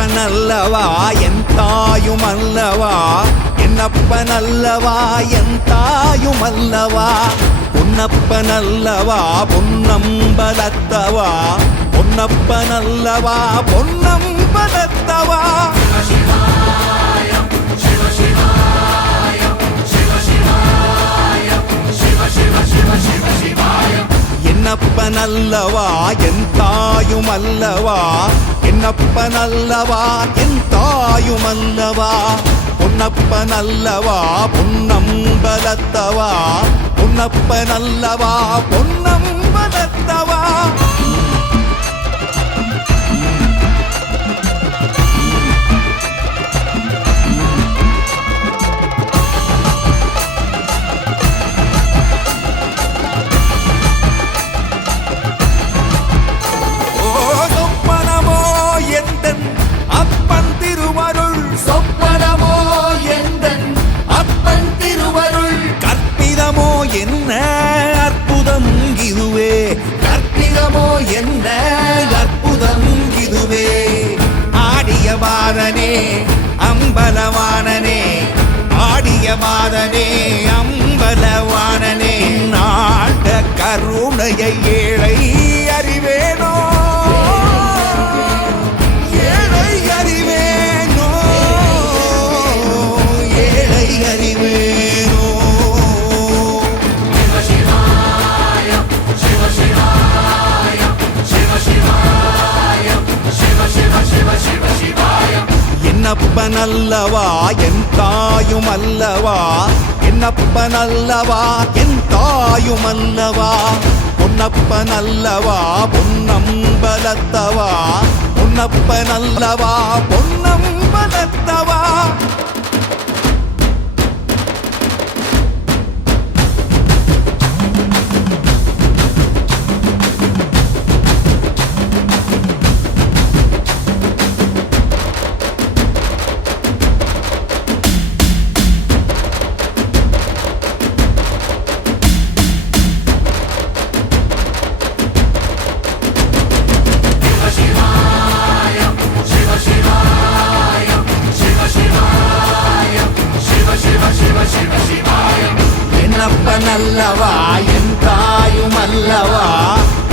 என்னப்பனல்லவா என் தாயுமல்லவா, என்னப்பனல்லவா என் தாயுமல்லவா, பொன்னப்பனல்லவா பொன்னம்பலத்தவா, பொன்னப்பனல்லவா பொன்னம்பலத்தவா. என்னப்பனல்லவா என் தாயுமல்லவா, என்னப்பனல்லவா என் தாயுமல்லவா, பொன்னப்பனல்லவா பொன்னம்பலத்தவா, பொன்னப்பனல்லவா பொன்னம்பலத்தவா. என்ன அற்புதம் இதுவே, கற்பிதமோ என்ன அற்புதம் இதுவே. ஆடிய மாதனே அம்பலவானனே, ஆடிய மாதனே அம்பலவானனே, நாட கருணையை ஏழை அறிவேனோ, ஏழை அறிவேனோ, ஏழை அறிவேனோ. என்னப்பனல்லவா என் தாயுமல்லவா, என்னப்பனல்லவா என் தாயுமல்லவா, பொன்னப்பனல்லவா பொன்னம்பலத்தவா, பொன்னப்பனல்லவா பொன்னம்பலத்தவா. என்னப்பனல்லவா என் தாயுமல்லவா,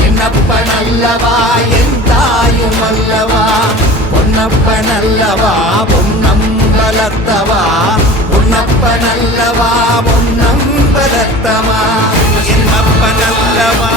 என்னப்பனல்லவா என் தாயுமல்லவா, பொன்னப்பனல்லவா பொன்னம்பலத்தவா, பொன்னப்பனல்லவா பொன்னம்பலத்தவா. என்னப்பனல்லவா